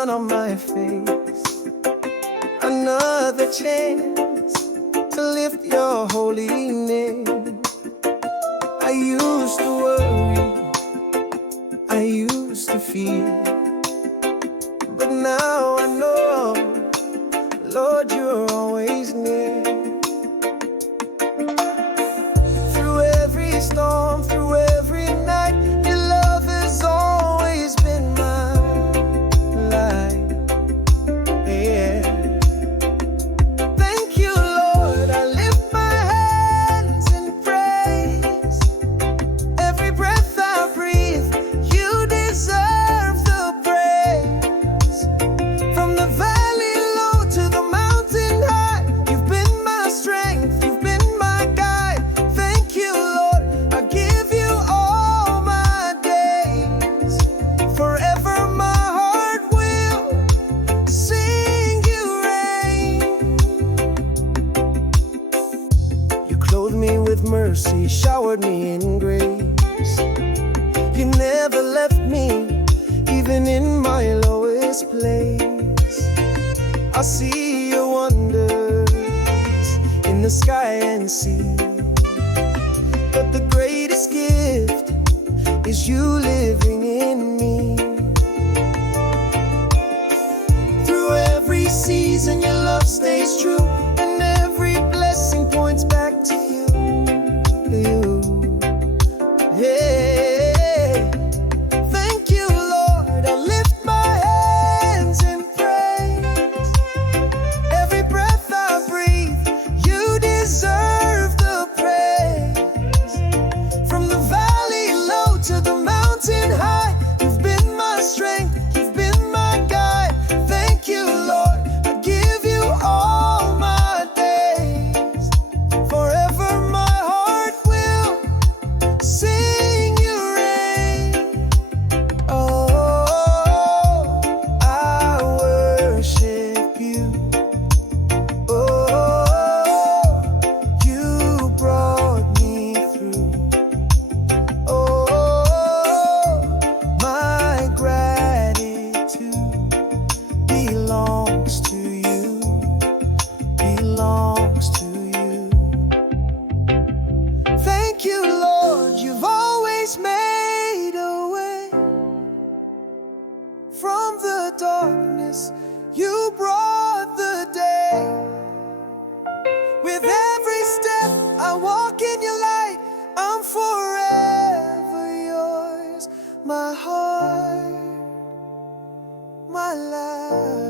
sun on my face, another chance to lift your holy name. I used to worry, I used to fear, but now I know, Lord, you're always near. Through every storm, through every night, your love has always been my light. Yeah. Thank you, Lord. I lift my hands in praise. Every breath I breathe, you deserve the praise. From the valley low to the mountain high, you've been my strength, you've been my guide. Thank you, Lord. I give you all my days. Forever my heart will sing you reign. You clothed me with mercy, showered me in grace. You never left me, even in my lowest place. I see your wonders in the sky and sea, but the greatest gift is you living in me. Through every season, your love stays true, and every blessing points back to you. Yeah. Thank you, Lord. I lift my hands in praise. Every breath I breathe, you deserve the praise. From the valley low to the mountain high, you've been my strength, you've been my guide. Thank you, Lord. I give you all my days. Forever my heart will sing your reign. Oh, I worship you. Oh, you brought me through. Oh, my gratitude belongs to you, belongs to you. Thank you, Lord, you've always made a way. From the darkness, you brought the day. With every step I walk in your light, I'm forever yours. My heart, my life.